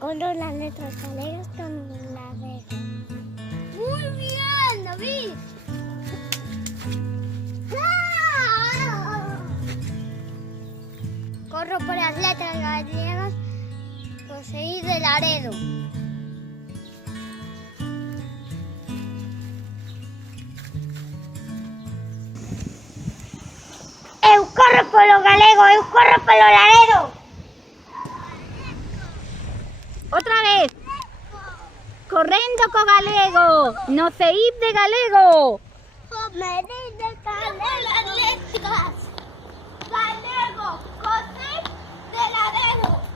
Corro las letras galegas con la dedo. Muy bien, David. Corro por las letras gallegas conseguí de Laredo. Eu corro polo galego, eu corro polo Laredo. Outra vez. Correndo co galego, no CEIP de galego. Medí de letras. Galego, CEIP de Laredo.